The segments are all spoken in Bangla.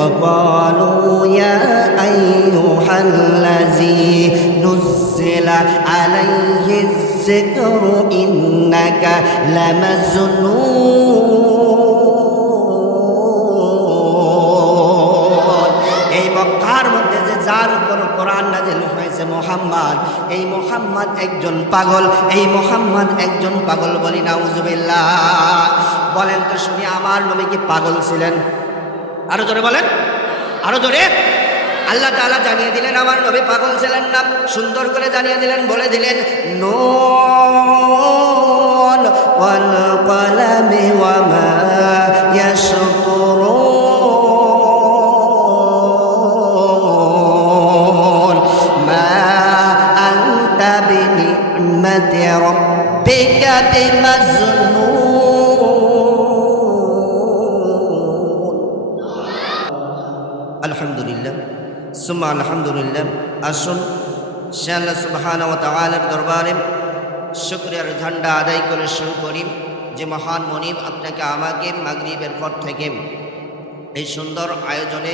وقالوا يا أيها الذي نزل عليه الذكر إنك لمجنون এই মক্কার মধ্যে যে যার উপর কোরআন নাজিল হয়েছে মোহাম্মদ, এই মোহাম্মদ একজন পাগল, এই মোহাম্মদ একজন পাগল বলি না বলেন তো শুনি, আমার নবী কি পাগল ছিলেন? আরও জোরে বলেন। আরও জোরে। আল্লাহ তালা জানিয়ে দিলেন, আমার নবী পাগল ছিলেন না। সুন্দর করে জানিয়ে দিলেন, বলে দিলেন, নুন ওয়াল কলামি সুম্মা আলহামদুলিল্লাহ। আসুন সে আল্লাহ সুবহান ও তালার দরবারে শুক্রিয়ার ধান্ডা আদায় করে শুরু করি। যে মহান মনিব আপনাকে আমাকে মাগরীবের পর থেকে এই সুন্দর আয়োজনে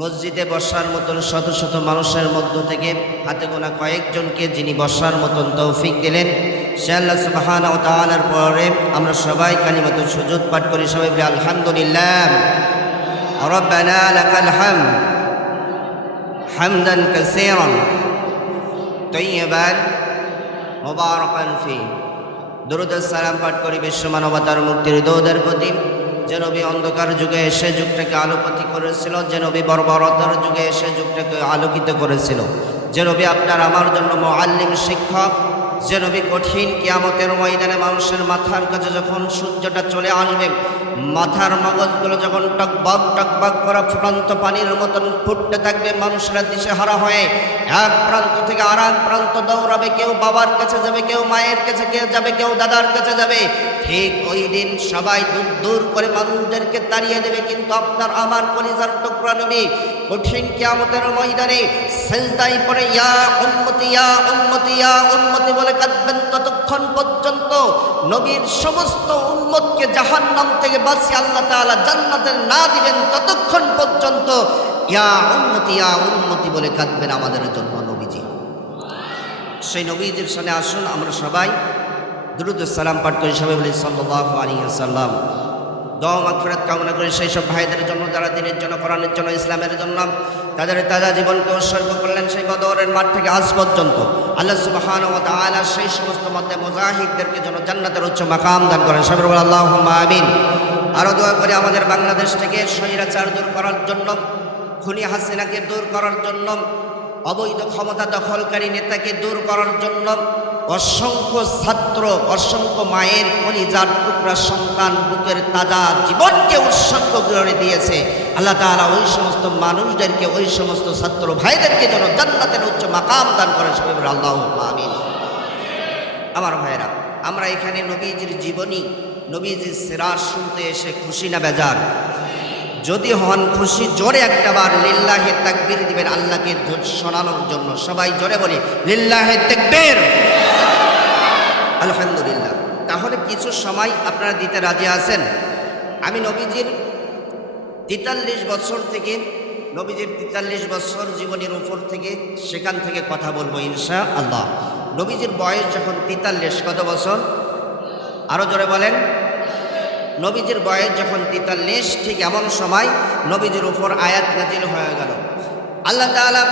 মসজিদে বসার মতন শত শত মানুষের মধ্য থেকে হাতে গোনা কয়েকজনকে যিনি বসার মতন তৌফিক দিলেন সে আল্লাহ সুবাহান ও তালার পরে আমরা সবাই কালিমত সুযোগ পাঠ করি। সবাই আলহামদুলিল্লাহ। রব্বানা লাকাল হামদ। حمدا كثيرا طيبا মোবারকান ফি দরুদ সালাম পাঠ করি বিশ্ব মানবতার মুক্তির দৌদের প্রতি যে নবী অন্ধকার যুগে এসে যুগটাকে আলোকিত করেছিল যে নবী বর্বরতার যুগে এসে যুগটাকে আলোকিত করেছিল যে নবী আপনার আমার জন্য মোয়াল্লিম শিক্ষক যে নবী কঠিন কিয়ামতের ময়দানে মানুষের মাথার কাছে যখন সূর্যটা চলে আসবে মাথার মগজগুলো যখন টকবক টকবক করা ফুটন্ত পানির মতন ফুটতে থাকবে, মানুষরা দিশে হারা হয়ে এক প্রান্ত থেকে আর এক প্রান্ত দৌড়াবে। কেউ বাবার কাছে যাবে, কেউ মায়ের কাছে কেউ যাবে, কেউ দাদার কাছে যাবে। ঠিক ওই দিন সবাই দূর দূর করে মানুষদেরকে তাড়িয়ে দেবে, কিন্তু আপনার আমার কলিজার টুকরা নবী কঠিন কিয়ামতের ময়দানে সেজদাই পড়ে, ইয়া উম্মতি ইয়া উম্মতি ইয়া উম্মতি বলে কাঁদবেন ততক্ষণ পর্যন্ত নবীর সমস্ত উম্মতকে জাহান্নাম থেকে বাঁচিয়ে আল্লাহ তালা জান্নাতের না দিবেন ততক্ষণ পর্যন্ত ইয়া উন্নতি ইয়া উন্নতি বলে কাঁদবেন আমাদের জন্য নবীজি। সেই নবীজির সামনে আসুন, আমরা সবাই দ্রুত সালাম পাঠ করি, সবাই বলি সাল্লাহ আলিয়া ওয়াসাল্লাম। দোয়া মাগফিরাত কামনা করি সেই সব ভাইদের জন্য, যারা দিনের জন্য, কোরআনের জন্য, ইসলামের জন্য, তাদের তাজা জীবনকে উৎসর্গ করলেন সেই বদরের মাঠ থেকে আজ পর্যন্ত। আল্লাহ সুবহান ও তাআলা সেই সমস্ত মধ্যে মুজাহিদদেরকে যেন জান্নাতের উচ্চ মাকাম দান করেন। সবাই বলে আল্লাহুম্মা আমিন। আরও দোয়া করি আমাদের বাংলাদেশ থেকে স্বৈরাচার দূর করার জন্য, খুনি হাসিনাকে দূর করার জন্য, অবৈধ ক্ষমতা দখলকারী নেতাকে দূর করার জন্য অসংখ্য ছাত্র, অসংখ্য মায়ের কলিজার টুকরা সন্তান বুকের তাজা জীবনকে উৎসর্গ করে দিয়েছে। আল্লাহ তাআলা ওই সমস্ত মানুষদেরকে, ওই সমস্ত ছাত্র ভাইদেরকে যেন জান্নাতের উচ্চ মাকাম দান করেন সবাই আল্লাহ আমিন। আমার ভাইরা আমরা এখানে নবীজির জীবনী, নবীজির সিরাজ শুনতে এসে খুশি না বেজার? যদি হন খুশি, জোরে একটা বার লিল্লাহে তাকবীর দিবেন, আল্লাহকে শোনানোর জন্য। সবাই জোরে বলি, লিল্লাহে তাকবীর। আলহামদুলিল্লাহ। তাহলে কিছু সময় আপনারা দিতে রাজি আছেন? আমি নবীজির তেতাল্লিশ বছর থেকে, নবীজির তেতাল্লিশ বছর জীবনের উপর থেকে সেখান থেকে কথা বলব ইনশা আল্লাহ নবীজির বয়স যখন তেতাল্লিশ, কত বছর? আরও জোরে বলেন। নবীজির বয়স যখন তেতাল্লিশ ঠিক এমন সময় নবীজির উপর আয়াত নাজিল হয়ে গেল আল্লাহ তাআলা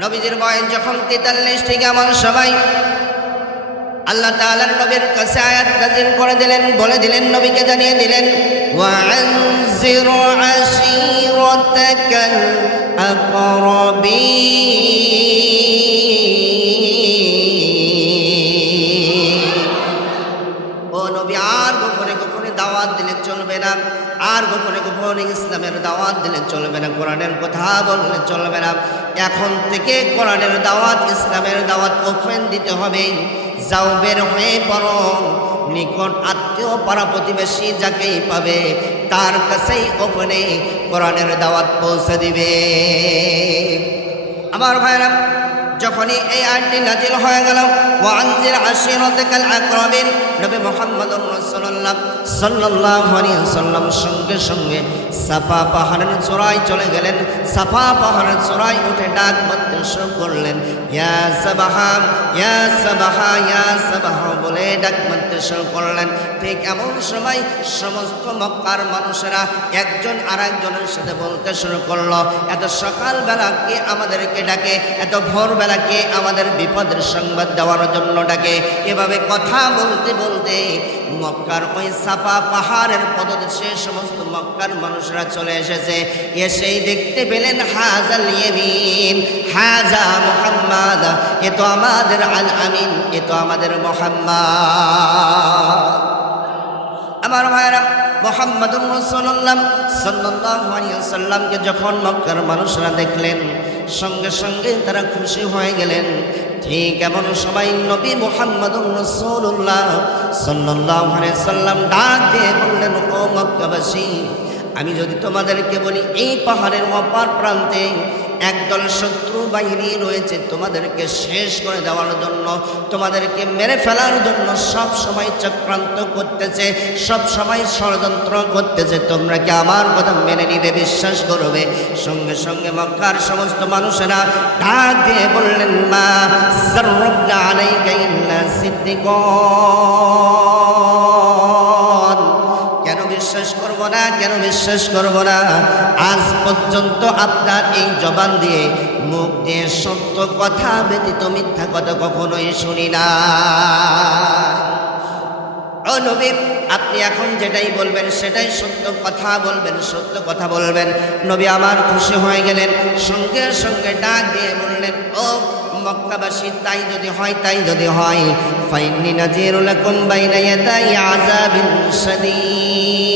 নবীজির বয়স যখন তেতাল্লিশ ঠিক এমন সময় আল্লাহ তাআলার নবীর কাছে আয়াত নাজিল করে দিলেন বলে দিলেন নবীকে জানিয়ে দিলেন وأنذر عشيرتك الأقربين আর গোপনে গোপনে ইসলামের দাওয়াত দিলে চলবে না, কোরআনের কথা বললে চলবে না। এখন থেকে কোরআনের দাওয়াত, ইসলামের দাওয়াত ওপেন দিতে হবে। যাও বের হয়ে পড়ো। নিকট আত্মীয় পাড়া প্রতিবেশী যাকেই পাবে, তার কাছেই ওপেনে কোরআনের দাওয়াত পৌঁছে দিবে। আমার ভাইরা যখনই এই আয়াতটি নাজিল হয়ে গেল ওয়ানজির আশিরাতাকাল আকরাবিন নবী মুহাম্মদুর রাসূলুল্লাহ সাল্লাল্লাহু সাল্লাম সঙ্গে সঙ্গে সাফা পাহাড়ের চূড়ায় চলে গেলেন। সাফা পাহাড়ের চূড়ায় উঠে ডাক মারতে শুরু করলেন, ইয়া সাবাহা ইয়া সাবাহা ইয়া সাবাহা বলে ডাক মারতে শুরু করলেন। ঠিক এমন সময় সমস্ত মক্কার মানুষেরা একজন আরেকজনের সাথে বলতে শুরু করল, এত সকালবেলা কে আমাদেরকে ডাকে? এত ভোরবেলা কে আমাদের বিপদের সংবাদ দেওয়ার জন্য ডাকে। এভাবে কথা বলতে বলতে মক্কার ওই সাপা পাহাড়ের পদদেশে সমস্ত মক্কার মানুষরা চলে এসেছে। এসেই দেখতে পেলেন হাজাল হাজা মোহাম্মদ, এ তো আমাদের আল আমিন, এ তো আমাদের মোহাম্মদ। আমার ভাইরা মোহাম্মদুর রসুল্লাহ সাল্লাল্লাহু আলাইহি সাল্লামকে যখন মক্কার মানুষরা দেখলেন সঙ্গে সঙ্গে তারা খুশি হয়ে গেলেন। ঠিক এমন সবাই নবী মোহাম্মদুর রসুল্লাহ সাল্লাহ সাল্লাম ডাকে বললেন, ও মক্কাবাসী, আমি যদি তোমাদেরকে বলি, এই পাহাড়ের অপার প্রান্তে একদল শত্রু বাহিনী রয়েছে তোমাদেরকে শেষ করে দেওয়ার জন্য, তোমাদেরকে মেরে ফেলার জন্য সব সময় চক্রান্ত করতেছে, সব সময় ষড়যন্ত্র করতেছে। তোমরা কি আমার কথা মেনে নিবে, বিশ্বাস করবে? সঙ্গে সঙ্গে মক্কার সমস্ত মানুষেরা ডাক দিয়ে বললেন, মা সর্বজ্ঞা আলাইকা ইল্লা সিদ্দিকন। কেন বিশ্বাস না, কেন বিশ্বাস করব না? আজ পর্যন্ত আপনার এই জবান দিয়ে মুখ দিয়ে সত্য কথা ব্যতীত মিথ্যা কথা কখনোই শুনি না। নবী, আপনি এখন যেটাই বলবেন, সেটাই সত্য কথা বলবেন, সত্য কথা বলবেন। নবী আমার খুশি হয়ে গেলেন, সঙ্গে সঙ্গে ডাক দিয়ে বললেন, ও মক্কাবাসী তাই যদি হয় তাই যদি হয়। ফাইন্নি নাজিরুল কুম্বাই বাইনা ইয়াদাই আযাবিন শাদীদ।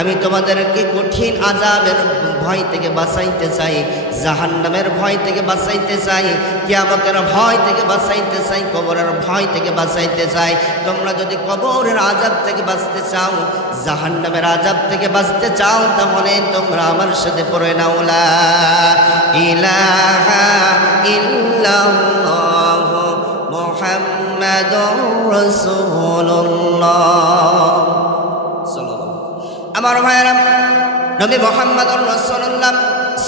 আমি তোমাদেরকে কঠিন আজাবের ভয় থেকে বাঁচাইতে চাই, জাহান্নামের ভয় থেকে বাঁচাইতে চাই, কিয়ামতের ভয় থেকে বাঁচাইতে চাই, কবরের ভয় থেকে বাঁচাইতে চাই। তোমরা যদি কবরের আজাব থেকে বাঁচতে চাও, জাহান্নামের আজাব থেকে বাঁচতে চাও, তাহলে তোমরা আমার সাথে পড়ে নাও, লা ইলাহা ইল্লাল্লাহ মুহাম্মাদুর আমার ভাইয়েরা, নবী মোহাম্মদ রসল্লাম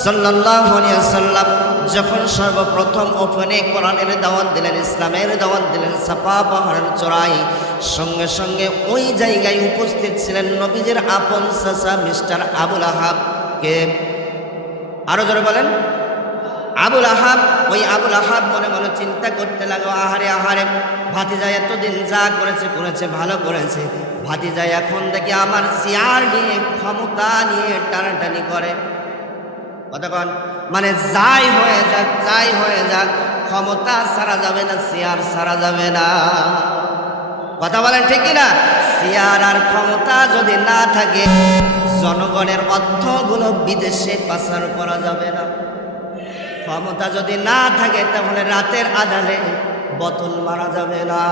সাল্লাম যখন সর্বপ্রথম ওপেনে কোরআনের দাওয়াত দিলেন, ইসলামের দাওয়াত দিলেন, সাপা পাহাড়ের চড়াই সঙ্গে সঙ্গে ওই জায়গায় উপস্থিত ছিলেন নবীজের আপন সাসা মিস্টার আবুল আহাবকে। আরও জোরে বলেন। আবুল আহাব, ওই আবুল আহাব মনে মনে চিন্তা করতে লাগল, আহারে আহারে, ভাতিজা এতদিন যা করেছে করেছে, ভালো করেছে। ভাতিজা এখন দেখি আমার চেয়ার নিয়ে, ক্ষমতা নিয়ে টানাটানি করে। কতক্ষণ? মানে যাই হয়ে যাক, যাই হয়ে যাক, ক্ষমতা সারা যাবে না, চেয়ার সারা যাবে না। কথা বলেন ঠিক না চেয়ার আর ক্ষমতা যদি না থাকে, জনগণের অর্থগুলো বিদেশে পাচার করা যাবে না। ক্ষমতা যদি না থাকে, তাহলে রাতের আধারে বোতল মারা যাবে না।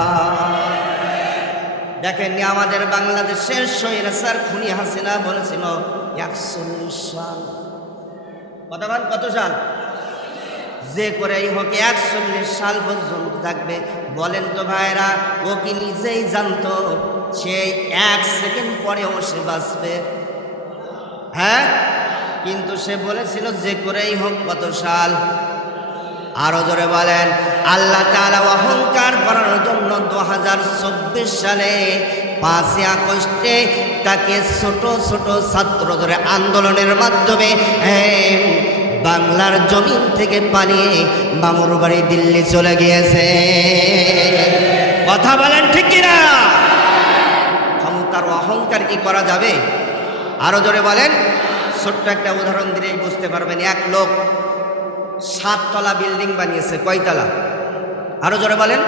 দেখেননি আমাদের বাংলাদেশের সৈরাসার খুনি হাসিনা বলেছিল একচল্লিশ সাল কত মান কত সাল? যে করে করেই হোক, একচল্লিশ সাল পর্যন্ত থাকবে। বলেন তো ভাইরা, ও কি নিজেই জানতো সে এক সেকেন্ড পরেও সে বাঁচবে? হ্যাঁ? কিন্তু সে বলেছিল, যে করেই হোক কত সাল আরও জোরে বলেন, আল্লাহ তাআলা অহংকার করার জন্য দু হাজার চব্বিশ সালে পাঁচই আগস্টে তাকে ছোট ছোট ছাত্র ধরে আন্দোলনের মাধ্যমে এই বাংলার জমিন থেকে পালিয়ে মামুর বাড়ি দিল্লি চলে গিয়েছে। কথা বলেন ঠিক কিনা? ক্ষমতার অহংকার কি করা যাবে? আরও জোরে বলেন ছোট্ট একটা উদাহরণ দিলেই বুঝতে পারবেন। এক লোক সাততলা বিল্ডিং বানিয়েছে। কয়তলা? আরও জোরে বলেন।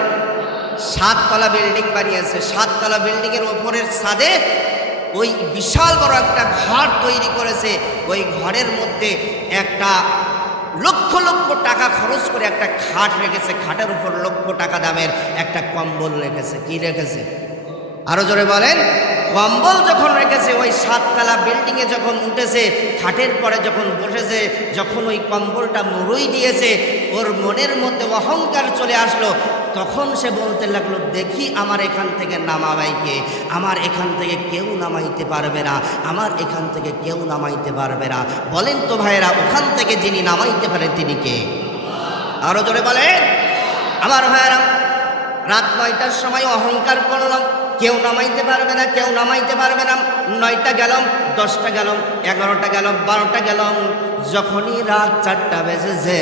সাততলা বিল্ডিং বানিয়েছে। সাততলা বিল্ডিং এর ওপরের ছাদে ওই বিশাল বড় একটা ঘর তৈরি করেছে। ওই ঘরের মধ্যে একটা লক্ষ লক্ষ টাকা খরচ করে একটা খাট রেখেছে। খাটের উপর লক্ষ টাকা দামের একটা কম্বল রেখেছে। কি রেখেছে? আরও জোরে বলেন, কম্বল যখন রেখেছে, ওই সাততলা বিল্ডিংয়ে যখন উঠেছে, খাটের পরে যখন বসেছে, যখন ওই কম্বলটা মরুই দিয়েছে, ওর মনের মধ্যে অহংকার চলে আসলো। তখন সে বলতে লাগল, দেখি আমার এখান থেকে নামাবাইকে। আমার এখান থেকে কেউ নামাইতে পারবে না। আমার এখান থেকে কেউ নামাইতে পারবে না। বলেন তো ভাইয়েরা, ওখান থেকে যিনি নামাইতে পারে তিনি কে? আরও জোরে বলেন। আমার ভাইয়েরা, রাত নয়টার সময় অহংকার করলাম। কেউ নামাইতে পারবে না, কেউ নামাইতে পারবে না। নয়টা গেলাম, দশটা গেলাম, এগারোটা গেলাম, বারোটা গেলাম। যখনই রাত চারটা বেজেছে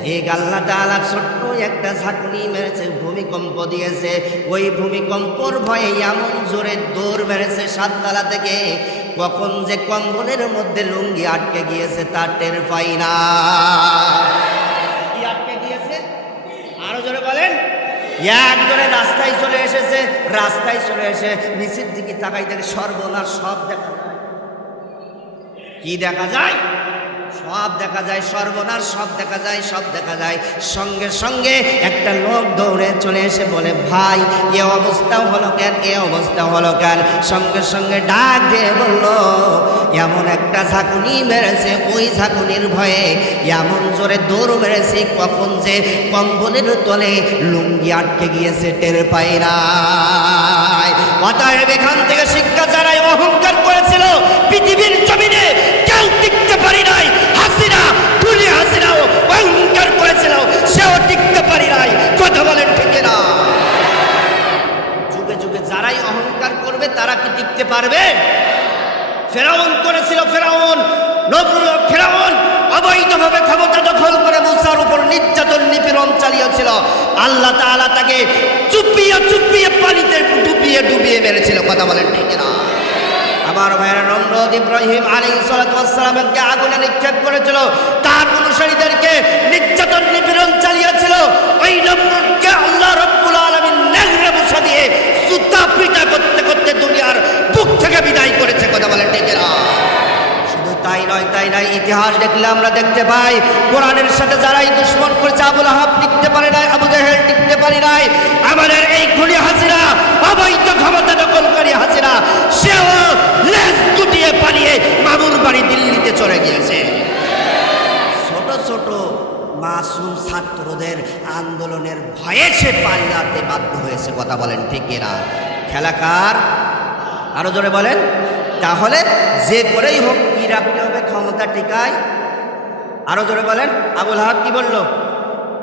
ঠিক আল্লাহ তাআলা ছোট্ট একটা ঝাঁকুনি মেরেছে, ভূমিকম্প দিয়েছে। ওই ভূমিকম্পর ভয়ে এমন জোরে দৌড় মেরেছে সাততলা থেকে, কখন যে কম্বলের মধ্যে লুঙ্গি আটকে গিয়েছে তার টের পাই না। আটকে গিয়েছে? আরও জোরে বলেন। এক ধরে রাস্তায় চলে এসেছে, রাস্তায় চলে এসে নিচের দিকে তাকাই দেখে সর্বনাশ সব দেখা যায়। কি দেখা যায়? সব দেখা যায়, সর্বনাশ, সব দেখা যায়, সব দেখা যায়। সঙ্গে সঙ্গে একটা লোক দৌড়ে চলে এসে বলে, ভাই, এ অবস্থা হলো কেন? এ অবস্থা হলো কেন? সঙ্গে সঙ্গে ডাক দিয়ে বলল, এমন একটা ঝাঁকুনি মেরেছে, ওই ঝাঁকুনির ভয়ে এমন জোরে দৌড় মেরেছে কখন যে কম্বলের তলে লুঙ্গি আটকে গিয়েছে, টের পাই না। অতএব এখান থেকে শিক্ষা যারাই অহংকার করেছিল, পৃথিবীর জমিনে কেউ টিকতে পারি নাই হাসিনা তুলে হাসিনাও অহংকার করেছিল সেও টিকতে পারি নাই কথা বলেন ঠিক না যুগে যুগে যারাই করবে তারা কি টিকতে পারবে? ফেরাউন করেছিল ফেরাউন ফেরাউন, অবৈধভাবে ক্ষমতা দখল করে মুসার উপর নির্যাতন, নিপীড়ন চালিয়েছিল। আল্লাহ তাআলা তাকে চুপিয়ে চুপিয়ে, পানিতে ডুবিয়ে ডুবিয়ে মেরেছিল, কথা বলেন ঠিক না আমার ভাইয়েরা, নমরদ ইব্রাহিম আলী সালাতামকে আগুনে নিক্ষেপ করেছিল। তার অনুসারীদেরকে নির্যাতন, নিপীড়ন চালিয়েছিল। ওই নমরদকে আল্লাহ রব্বুল আলমিন ন্যাংরা বসা দিয়ে করতে দুনিয়ার বুক থেকে বিদায় করেছে, কথা বলেন না শুধু তাই নয় তাই নয়, ইতিহাস দেখলে আমরা দেখতে পাই, কোরআনের সাথে যারাই দুশ্মন করেছে, আবুল আহাব টিকতে পারে নাই, আবু জাহেল টিকতে পারে নাই, আমাদের এই খুনি হাসিনা, অবৈধ ক্ষমতা দখলকারী হাসিনা, সেও লেজ গুটিয়ে পালিয়ে মামুর বাড়ি দিল্লিতে চলে গিয়েছে। ছোট ছোট মাসুম ছাত্রদের আন্দোলনের ভয়ে সে পাল্লাতে বাধ্য হয়েছে, কথা বলেন ঠিক না খেলাকার আরও জোরে বলেন। তাহলে যে করেই হোক, কি রাখতে হবে ক্ষমতা টিকায়? আরও জোরে বলেন। আবুল হাব কি বলল?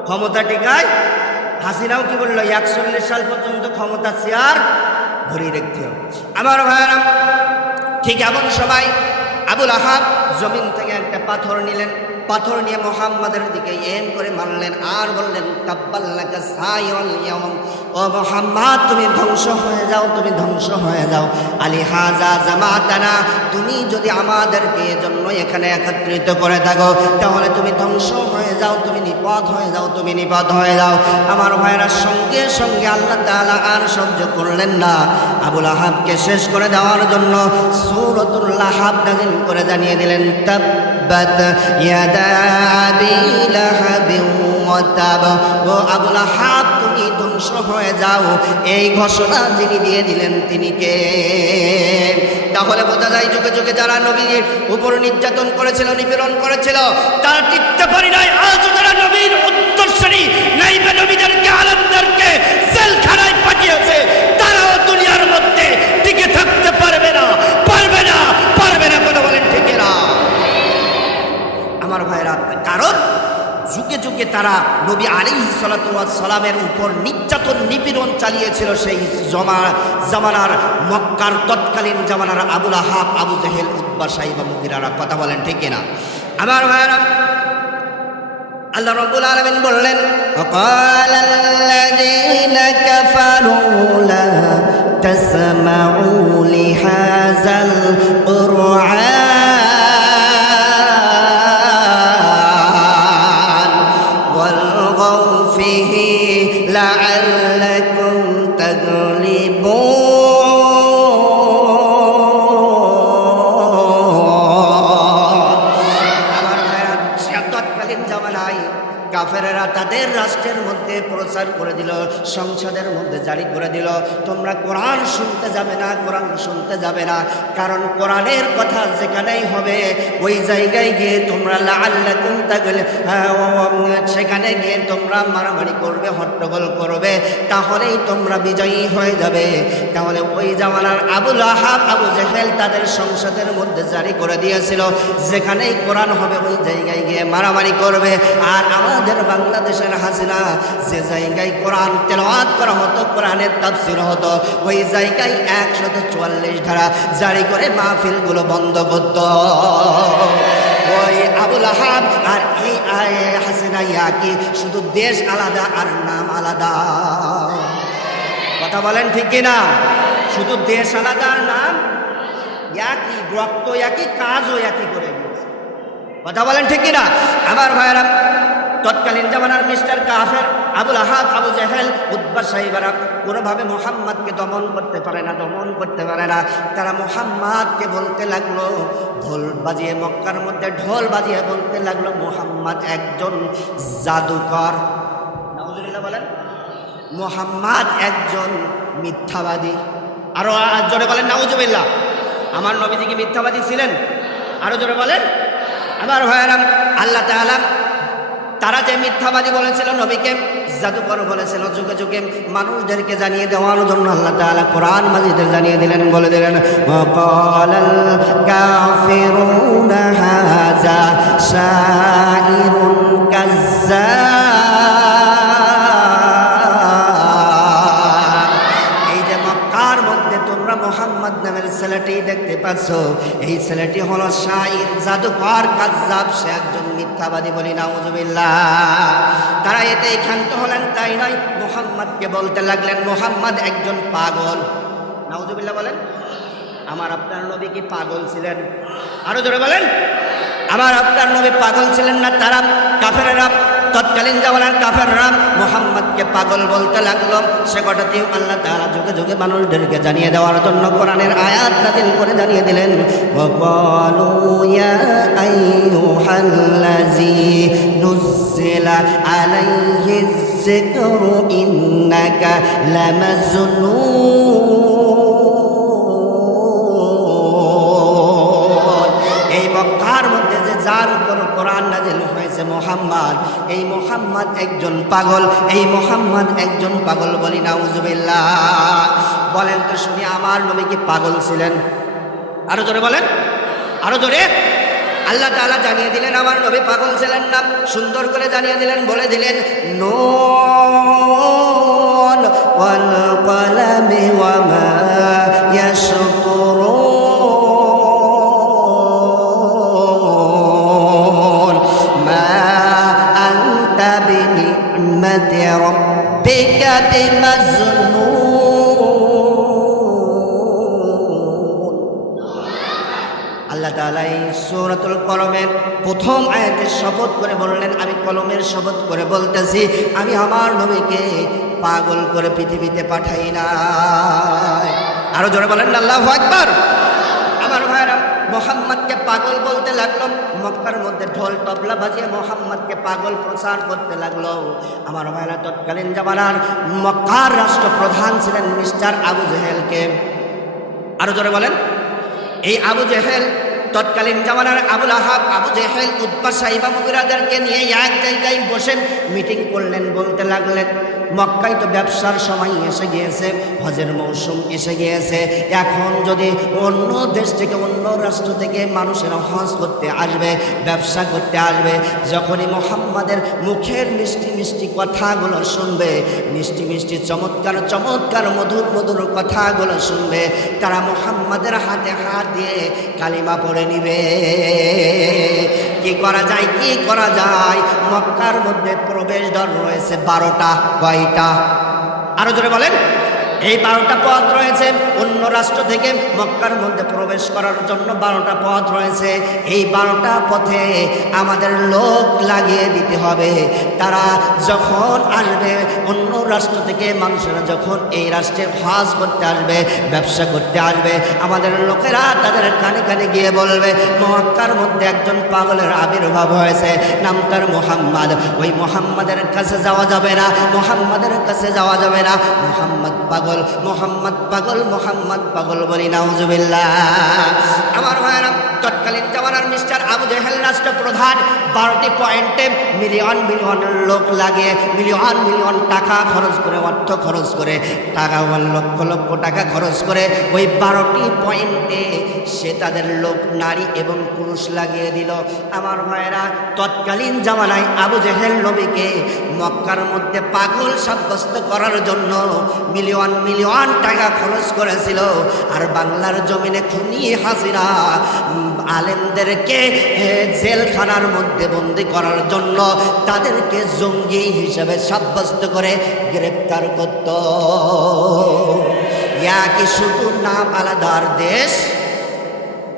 ক্ষমতা টিকায়? হাসিনাও কি বলল? একচল্লিশ সাল পর্যন্ত ক্ষমতা চেয়ার ধরিয়ে রাখতে হবে। আমার ভাইয়ারা, ঠিক এমন সবাই আবুল আহাব জমিন থেকে একটা পাথর নিলেন। পাথর নিয়ে মোহাম্মদের দিকে এম করে মারলেন আর বললেন ও মোহাম্মদ, তুমি ধ্বংস হয়ে যাও, তুমি ধ্বংস হয়ে যাও। আলী হাজা জামাতানা, তুমি যদি আমাদেরকে এজন্য এখানে একত্রিত করে থাকো, তাহলে তুমি ধ্বংস হয়ে যাও, তুমি নিপদ হয়ে যাও, তুমি নিপদ হয়ে যাও। আমার ভাইয়েরা সঙ্গে সঙ্গে আল্লাহ তাআলা আর সহ্য করলেন না। আবুল আহাবকে শেষ করে দেওয়ার জন্য সূরাতুল হাব নাজিল করে জানিয়ে দিলেন আবি লাহাবিন ওয়া তাব ও আবুল আহাব তুমি ধ্বংস হয়ে যাও। এই ঘোষণা যিনি দিয়ে দিলেন, তিনি কে? তাহলে বোঝা যায় যুগে যুগে যারা নবীর উপর নির্যাতন করেছিল, নিপীড়ন করেছিল, তারা টিকতে পারি নাই। আজ যারা নবীর উত্তরসূরি নাইবে নবীদেরকে, আলমদেরকে জেলখানায় পাঠিয়েছে তারাও দুনিয়ার মধ্যে টিকে থাকতে পারবে না পারবে না পারবে না কথা বলেন ঠিক না আমার ভাইরা কারণ যুগে যুগে তারা নবী আলী সালামের উপর নির্যাতন নিপীড়ন চালিয়েছিল সেই জমা জামানার মক্কার তৎকালীন জামানার আবুল আহাব আবু জাহেল উদ্বা সাহিবা মুগিরারা কথা বলেন ঠিক না আমার ভাইরা আল্লাহ রব্বুল আলামিন বললেন وقال الذين كفروا لا تسمعوا করে দিল। সংসদের মধ্যে জারি করে দিল, তোমরা কোরআন শুনতে যাবে না, কোরআন শুনতে যাবে না। কারণ কোরআনের কথা যেখানেই হবে, ওই জায়গায় গিয়ে তোমরা লাল্লাকুম তাগলে সেখানে গিয়ে তোমরা মারামারি করবে, হট্টগোল করবে। তাহলেই তোমরা বিজয়ী হয়ে যাবে। তাহলে ওই জামানার আবুল আহাব আবু জেহেল তাদের সংসদের মধ্যে জারি করে দিয়েছিল, যেখানেই কোরআন হবে, ওই জায়গায় গিয়ে মারামারি করবে। আর আমাদের বাংলাদেশের হাসিনা যে জায়গায় কোরআন তেলাওয়াত করা হতো, কোরআনের তাফসির হতো। ওই জায়গায় একশত চুয়াল্লিশ ধারা জারি করে মাহফিলগুলো বন্ধ করত। ওই আবুল আহাব আর এই হাসিনা ইয়াকি শুধু দেশ আলাদা আর নাম আলাদা। কথা বলেন ঠিক কিনা? শুধু দেশ আলাদা আর নাম? একই রক্ত একই কাজও একই করে কথা বলেন ঠিক কিনা? আমার ভাইয়েরা তৎকালীন জামানার মিস্টার কাফের আবুল আহাব আবু জাহেল উদ্বা সাহিবারা কোনোভাবে মোহাম্মদকে দমন করতে পারে না, দমন করতে পারে না। তারা মোহাম্মদকে বলতে লাগল, ঢোল বাজিয়ে মক্কার মধ্যে ঢোল বাজিয়ে বলতে লাগল, মোহাম্মদ একজন জাদুকর। বলেন, মোহাম্মদ একজন মিথ্যাবাদী। আরও আর জোরে বলেন, নাউজুবিল্লাহ। আমার নবীজি কি মিথ্যাবাদী ছিলেন? আরও জোরে বলেন, আমার ভাইয়ারাম আল্লাহ তাআলা তারা যে মিথ্যাবাদী বলেছিল, নবীকে জাদুকর বলেছিল, যুগে যুগে মানুষদেরকে জানিয়ে দেওয়ার জন্য আল্লাহ তাআলা কোরআন মাজিদের জানিয়ে দিলেন, বলে দিলেন এই যে মধ্যে তোমরা মোহাম্মদ ছেলেটি দেখতে পাচ্ছ, এই ছেলেটি হলো শাইর, জাদুকর কাজ্জাব, সে একজন মিথ্যাবাদী বলি নাউজুবিল্লাহ। তারা এতে ক্ষান্ত হলেন, তাই নয়, মোহাম্মদকে বলতে লাগলেন, মোহাম্মদ একজন পাগল। নাউজুবিল্লা বলেন, আমার আপনার নবী কি পাগল ছিলেন? আরও জোরে বলেন, আমার আপনার নবী পাগল ছিলেন না, তারা কাফেরেরা তৎকালীন জামানার কাফেররা মোহাম্মদকে পাগল বলতে লাগল। সে কথাতেও আল্লাহ তাআলা যুগে যুগে মানুষদেরকে জানিয়ে দেওয়ার জন্য কোরআনের আয়াত নাযিল করে জানিয়ে দিলেন ইন্নাকা লামাজনুন। এই মক্কার মধ্যে যে যার উপর কোরআন নাজিল হয়েছে মোহাম্মদ। এই মোহাম্মদ একজন পাগল, এই মোহাম্মদ একজন পাগল বলি নাউজুবিল্লাহ। বলেন তো শুনি, আমার নবী কি পাগল ছিলেন? আরও জোরে বলেন। আরও জোরে। আল্লাহ তাআলা জানিয়ে দিলেন, আমার নবী পাগল ছিলেন না। সুন্দর করে জানিয়ে দিলেন, বলে দিলেন, নুন ওয়াল কলামি ওয়া মা রাব্বিকা বিমাজনুন আল্লাহ তাআলা এই সূরাতুল কলমের প্রথম আয়াতে শপথ করে বললেন, আমি কলমের শপথ করে বলতেছি, আমি আমার নবীকে পাগল করে পৃথিবীতে পাঠাই না আরও জোরে বলেন আল্লাহু আকবার। আমার ভাইরা মোহাম্মদকে পাগল বলতে লাগল। মক্কার মধ্যে ঢোল তবলা বাজিয়ে মোহাম্মদকে পাগল প্রচার করতে লাগল। আমার ভাইরা তৎকালীন জামানার মক্কার রাষ্ট্রপ্রধান ছিলেন মিস্টার আবু জেহেলকে। আরও জোরে বলেন। এই আবু জেহেল তৎকালীন জামানার আবুল আহাব, আবু জেহেল উৎপা সাহিবা মুগিরাদেরকে নিয়ে এক জায়গায় বসে মিটিং করলেন, বলতে লাগলেন, মক্কায় তো ব্যবসার সময় এসে গিয়েছে, হজের মৌসুম এসে গিয়েছে, এখন যদি অন্য দেশ থেকে, অন্য রাষ্ট্র থেকে মানুষেরা হজ করতে আসবে, ব্যবসা করতে আসবে, যখনই মোহাম্মদের মুখের মিষ্টি মিষ্টি কথাগুলো শুনবে, মিষ্টি মিষ্টি চমৎকার চমৎকার, মধুর মধুর কথাগুলো শুনবে, তারা মোহাম্মদের হাতে হাত দিয়ে কালিমা পড়ে নিবে। কি করা যায়, কি করা যায়? মক্কার মধ্যে প্রবেশ দল রয়েছে বারোটা, কয়টা? আরও জোরে বলেন। এই বারোটা পথ রয়েছে। অন্য রাষ্ট্র থেকে মক্কার মধ্যে প্রবেশ করার জন্য বারোটা পথ রয়েছে। এই বারোটা পথে আমাদের লোক লাগিয়ে দিতে হবে। তারা যখন আসবে, অন্য রাষ্ট্র থেকে মানুষেরা যখন এই রাষ্ট্রে হজ করতে আসবে, ব্যবসা করতে আসবে, আমাদের লোকেরা তাদের কানে কানে গিয়ে বলবে, মক্কার মধ্যে একজন পাগলের আবির্ভাব হয়েছে, নাম তার মোহাম্মদ। ওই মোহাম্মদের কাছে যাওয়া যাবে না, মোহাম্মদের কাছে যাওয়া যাবে না। মোহাম্মদ পাগল মোহাম্মদ পাগল মোহাম্মদ পাগল বলি নাউজুবিল্লাহ। আমার ভাইয়েরা, তৎকালীন জামানার মিস্টার আবু জেহেল রাষ্ট্র প্রধান বারোটি পয়েন্টে মিলিয়ন মিলিয়ন লোক লাগে, মিলিয়ন মিলিয়ন টাকা খরচ করে, অর্থ খরচ করে, টাকা লক্ষ লক্ষ টাকা খরচ করে, ওই বারোটি পয়েন্টে সে তাদের লোক, নারী এবং পুরুষ লাগিয়ে দিল। আমার ভাইয়েরা, তৎকালীন জামানায় আবু জেহেল নবীকে মক্কার মধ্যে পাগল সাব্যস্ত করার জন্য মিলিয়ন মিলিয়ন টাকা খরচ করেছিল। আর বাংলার জমিনে খুনি হাসিনা আলেমদেরকে জেলখানার মধ্যে বন্দি করার জন্য তাদেরকে জঙ্গি হিসেবে সাব্যস্ত করে গ্রেপ্তার করত। কি শুধু নাম আলাদার দেশ,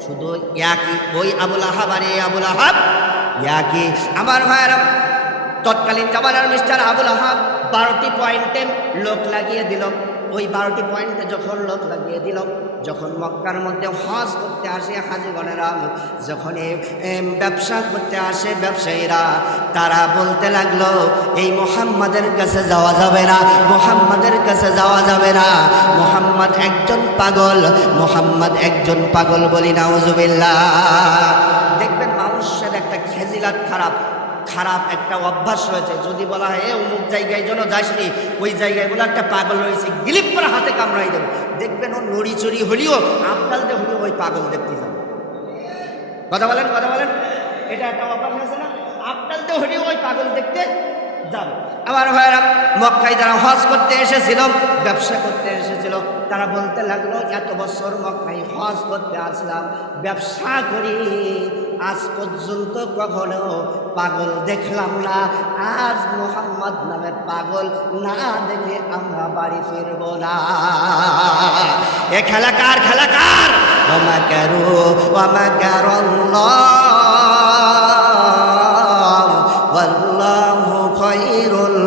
শুধু একই ওই আবুল আহাব আর এই আবুল আহাব, একই। আমার ভাইয়েরা তৎকালীন জামানার মিস্টার আবুল আহাব বারোটি পয়েন্টে লোক লাগিয়ে দিল। ওই বারোটি পয়েন্টে যখন লোক লাগিয়ে দিল, যখন মক্কার মধ্যে হজ করতে আসে হাজিগণেরা যখন ব্যবসা করতে আসে ব্যবসায়ীরা, তারা বলতে লাগল, এই মোহাম্মদের কাছে যাওয়া যাবে না, মোহাম্মদের কাছে যাওয়া যাবে না, মোহাম্মদ একজন পাগল, মোহাম্মদ একজন পাগল বলি নাউজুবিল্লাহ। দেখবেন মানুষের একটা খেজিলাত খারাপ। খারাপ একটা অভ্যাস রয়েছে। যদি বলা হয় "এ, অমুক জায়গায় যেন যাসনি ওই জায়গাগুলো একটা পাগল রয়েছে গিলিপ করে হাতে কামড়াই দেবো। দেখবেন ও নড়ি চড়ি হলেও আবদালতে হলেও ওই পাগল দেখতে যাবে। কথা বলেন কথা বলেন। এটা একটা অভ্যাস আছে না? আবদালতে হলেও ওই পাগল দেখতে যাবে। আমার ভাইয়েরা মক্কায় যারা হজ করতে এসেছিল ব্যবসা করতে এসেছিল তারা বলতে লাগল এত বছর মক্কায় হজ করতে আসলাম ব্যবসা করি আজ পর্যন্ত কখনো পাগল দেখলাম না। আজ মোহাম্মদ নামের পাগল না দেখে আমরা বাড়ি ফিরব না। এ খেলাকার খেলাকার অমাকারু অমাকার খৈরুল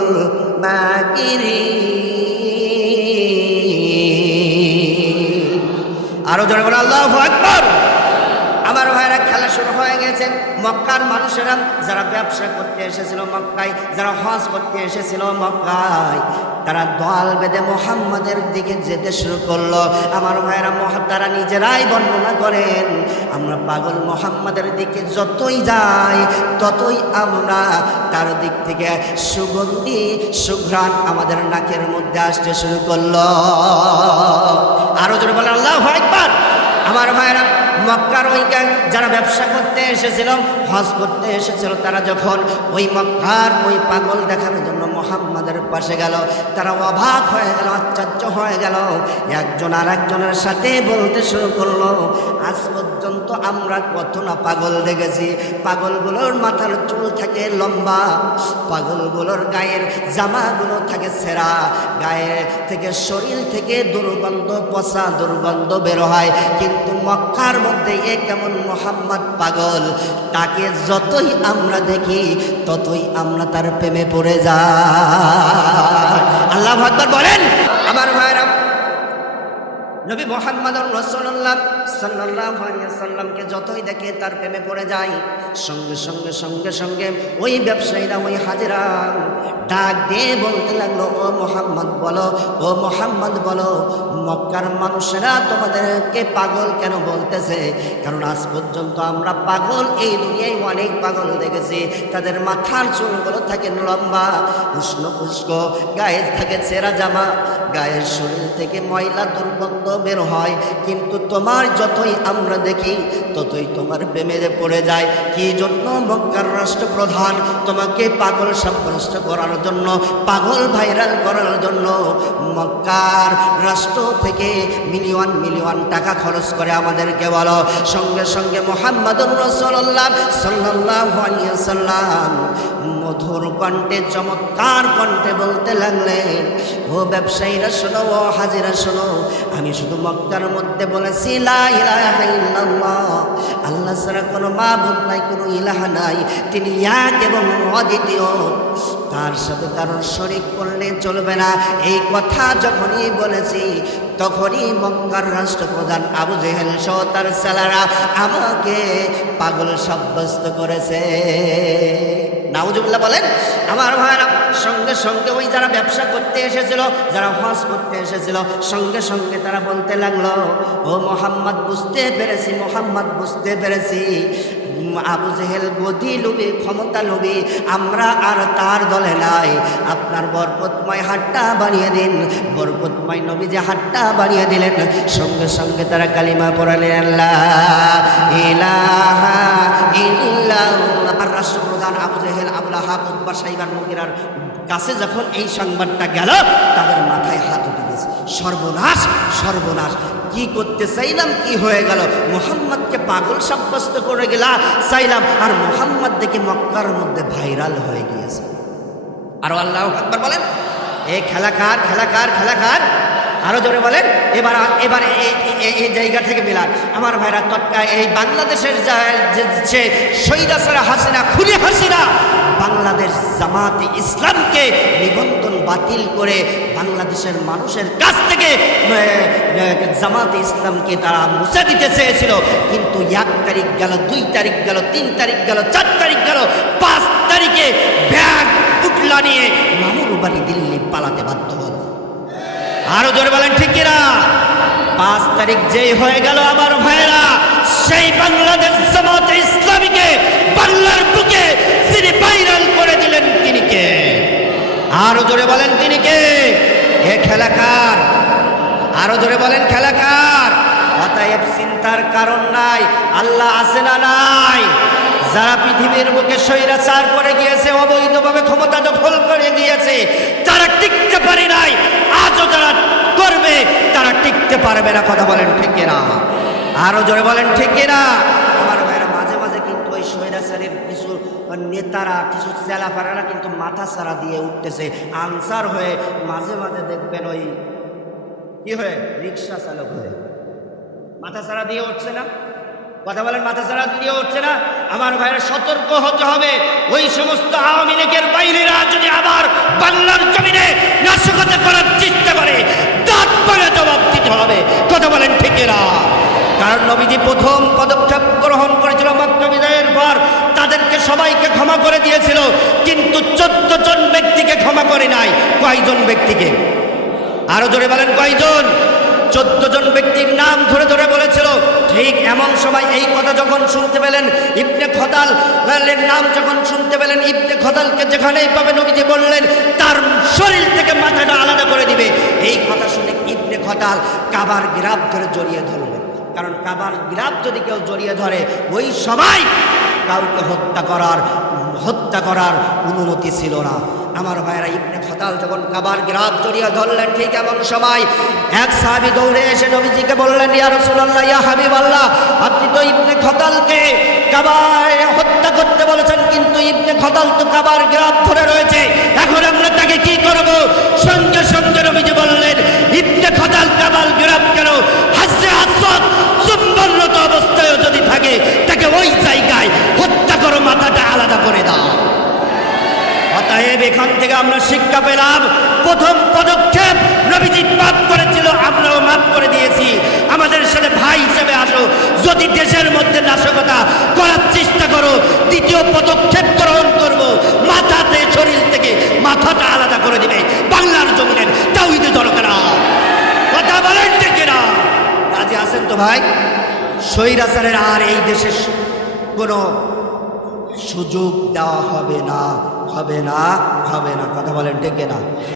মাকিরি আরও জনগণ আল্লাহ শুরু হয়ে গেছে। মক্কার মানুষেরা যারা ব্যবসা করতে এসেছিল মক্কায়, যারা হজ করতে এসেছিল মক্কায়, তারা দল বেঁধে মোহাম্মদের দিকে যেতে শুরু করল। আমার ভাইরা মহা তারা নিজেরাই বর্ণনা করেন, আমরা পাগল মোহাম্মদের দিকে যতই যাই, ততই আমরা তার দিক থেকে সুগন্ধি, সুঘ্রাণ আমাদের নাকের মধ্যে আসতে শুরু করল। আরও জোরে বলেন, আল্লাহ একবার আমার ভাইরা মক্কার ওই যারা ব্যবসা করতে এসেছিল, হজ করতে এসেছিল, তারা যখন ওই মক্কার ওই পাগল দেখানোর জন্য মোহাম্মদের পাশে গেল, তারা অবাক হয়ে গেল, আশ্চর্য হয়ে গেল। একজন আর একজনের সাথে বলতে শুরু করল, আজ পর্যন্ত আমরা কত না পাগল দেখেছি। পাগলগুলোর মাথার চুল থাকে লম্বা, পাগলগুলোর গায়ের জামাগুলো থাকে সেরা। গায়ে থেকে শরীর থেকে দুর্গন্ধ, পচা দুর্গন্ধ বের হয়। কিন্তু মক্কার মধ্যে এ কেমন মোহাম্মদ পাগল? তাকে যতই আমরা দেখি, ততই আমরা তার প্রেমে পড়ে যা আল্লাহ বলেন। আমার ভাইরা, নবী মোহাম্মদ রসল্লাহ সাল্লাহ সাল্লামকে যতই দেখে তার প্রেমে পড়ে যায়, সঙ্গে সঙ্গে সঙ্গে সঙ্গে ওই ব্যবসায়ীরা, ওই হাজিরা ডাক দিয়ে বলতে লাগল, ও মোহাম্মদ বলো, ও মোহাম্মদ বলো, মক্কার মানুষেরা তোমাদেরকে পাগল কেন বলতেছে? কারণ আজ পর্যন্ত আমরা পাগল, এই দুনিয়ায় অনেক পাগল দেখেছি। তাদের মাথার চুলগুলো থাকে লম্বা, উষ্ণ পুষ্ক গায়ে থাকে চেরা জামা, গায়ের শরীর থেকে ময়লা দুর্গন্ধ বের হয়। কিন্তু তোমার যতই আমরা দেখি, ততই তোমার প্রেমে পড়ে যায়। কি জন্য মক্কার রাষ্ট্রপ্রধান তোমাকে পাগল সাব্যস্ত করার জন্য, পাগল ভাইরাল করার জন্য মক্কার রাষ্ট্র থেকে মিলিয়ন মিলিয়ন টাকা খরচ করে আমাদেরকে বলো? সঙ্গে সঙ্গে মোহাম্মদুর রসল্লাহ সাল্লাহ সাল্লাম মধুর কণ্ঠে, চমৎকার কণ্ঠে বলতে লাগলেন ও ব্যবসায়ীরা শোনো, ও হাজিরা শোনো, আমি শুধু মক্কার মধ্যে বলেছি আল্লাহ ছাড়া কোনো মা মাবুদ নাই, কোনো ইলাহা নাই। তিনি এক এবং অদ্বিতীয়। তার সাথে কারোর শরিক করলে চলবে না। এই কথা যখনই বলেছি, তখনই মক্কার রাষ্ট্রপ্রধান আবু জেহেল সহ তার সালারা আমাকে পাগল সাব্যস্ত করেছে। নাউজুবিল্লাহ বলেন, আমার ভাইরা সঙ্গে সঙ্গে ওই যারা ব্যবসা করতে এসেছিল, যারা হজ করতে এসেছিল, সঙ্গে সঙ্গে তারা বলতে লাগল, ও মোহাম্মদ, বুঝতে পেরেছি, মোহাম্মদ, বুঝতে পেরেছি। আবু জেহেল গতি লোভে, ক্ষমতা লোভে, আমরা আর তার দলে নাই। আপনার বরকতময় হাটটা বানিয়ে দিন। বরকতময় নবী যে হাটটা বানিয়ে দিলেন, সঙ্গে সঙ্গে তারা কালিমা পড়ালেন আল্লাহ আর রাষ্ট্রপ্রধান আবু জেহেল আবুল আহাব উদ্বা সাইবার মুগিরার কাছে যখন এই সংবাদটা গেল, তাদের মাথায় হাত উঠে গেছে। সর্বনাশ সর্বনাশ। কি করতে চাইলাম, কি হয়ে গেল? মোহাম্মদকে পাগল সাব্যস্ত করে গেলা, চাইলাম, আর মোহাম্মদ দেখে মক্কার মধ্যে ভাইরাল হয়ে গিয়েছে। আর আল্লাহ বলেন, এ খেলাকার খেলাকার খেলাকার। আরও জোরে বলেন, এবার এবার এই- জায়গা থেকে মিলান আমার ভাইরা তৎকা এই বাংলাদেশের যা- সৈরাসরা হাসিনা খুলি হাসিনা, বাংলাদেশ জামাতে ইসলামকে নিবন্ধন বাতিল করে বাংলাদেশের মানুষের কাছ থেকে জামাতে ইসলামকে তারা মুছে দিতে চেয়েছিল। কিন্তু এক তারিখ গেল, দুই তারিখ গেল, তিন তারিখ গেল, চার তারিখ গেল, পাঁচ তারিখে ব্যাগ উঠলা নিয়ে মামুর বাড়ি দিল্লি পালাতে বাধ্য হল। আরও জোরে বলেন, ঠিক কিনা? পাঁচ তারিখ যেই হয়ে গেল আমার ভাইয়েরা, সেই বাংলাদেশ জামাতে ইসলামীকে বাংলার বুকে যিনি ভাইরাল করে দিলেন তিনি কে? আরও জোরে বলেন, তিনি কে? এ খেলাকার আরও জোরে বলেন খেলাকার অতএব চিন্তার কারণ নাই, আল্লাহ আছে না নাই? যারা পৃথিবীর বুকে স্বৈরাচার করে গিয়েছে, অবৈধভাবে ক্ষমতা দখল করে গিয়েছে তারা টিকতে পারে নাই। আজও যারা করবে, তারা টিকতে পারবে না। কথা বলেন ঠিক না আরও জোরে বলেন ঠিক না আমার ভাইরা মাঝে মাঝে কিন্তু ওই স্বৈরাচারের কিছু নেতারা, কিছু চেলাফারারা কিন্তু মাথা সারা দিয়ে উঠতেছে। আনসার হয়ে মাঝে মাঝে দেখবেন ওই কি হয়ে? রিক্সা চালক হয়ে। মাথা সারা দিয়ে উঠছে না? কথা বলেন, মাথা ছাড়া দিয়ে হচ্ছে না। আমার ভাইয়ের সতর্ক হতে হবে। ওই সমস্ত আওয়ামী লীগের বাইরেরা যদি আবার বাংলার জমিনে নাশকতা করার চেষ্টা করে, দাঁত জবাব দিতে হবে। কথা বলেন ঠিকেরা কারণ নবীজি প্রথম পদক্ষেপ গ্রহণ করেছিল মক্কা বিজয়ের পর। তাদেরকে সবাইকে ক্ষমা করে দিয়েছিল। কিন্তু চোদ্দ জন ব্যক্তিকে ক্ষমা করে নাই। কয়জন ব্যক্তিকে? আরও জোরে বলেন, কয়জন? চোদ্দ জন ব্যক্তির নাম ধরে ধরে বলেছিল, ঠিক এমন সময় এই কথা যখন শুনতে পেলেন ইবনে খদাল নাম যখন শুনতে পেলেন ইবনে খদালকে যেখানেই পাবে নবীজি বললেন, তার শরীর থেকে মাথাটা আলাদা করে দিবে। এই কথা শুনে ইবনে খদাল কাবার গিরাব ধরে জড়িয়ে ধরলেন কারণ কাবার গিরাব যদি কেউ জড়িয়ে ধরে, ওই সবাই কাউকে হত্যা করার হত্যা করার অনুমতি ছিল না। আমার ভাইরা ইবনে খতাল যখন কাবার গ্রাফ জড়িয়ে ধরলেন ঠিক এমন সময় এক সাহাবি দৌড়ে এসে নবীজিকে বললেন, ইয়া রাসূলুল্লাহ, ইয়া হাবিব আল্লাহ আপনি তো ইবনে খতালকে কাবায় হত্যা করতে বলেছেন, কিন্তু ইবনে খতাল তো কাবার গ্রাম ধরে রয়েছে এখন আমরা তাকে কি করব সঙ্গে সঙ্গে নবীজি বললেন ইবনে খতাল কাবার গ্রাফ কেন হাসে হাসত চুম্বনরত অবস্থায়ও যদি থাকে তাকে ওই জায়গায় হত্যা করো মাথাটা আলাদা করে দাও। অতএব এখান থেকে আমরা শিক্ষা পেলাম। প্রথম পদক্ষেপ নবীজি মাফ করেছিল, আমরাও মাফ করে দিয়েছি। আমাদের সাথে ভাই হিসেবে আসো। যদি দেশের মধ্যে নাশকতা করার চেষ্টা করো, দ্বিতীয় পদক্ষেপ গ্রহণ করব। মাথাতে, শরীর থেকে মাথাটা আলাদা করে দিবে। বাংলার জমিনের তাওহিদে জনকেরা। কথা বলেন ঠিক না রাজি আছেন তো ভাই? স্বৈরাচারের আর এই দেশের কোনো সুযোগ দেওয়া হবে না হবে না হবে না। কথা বলেন ডেকে না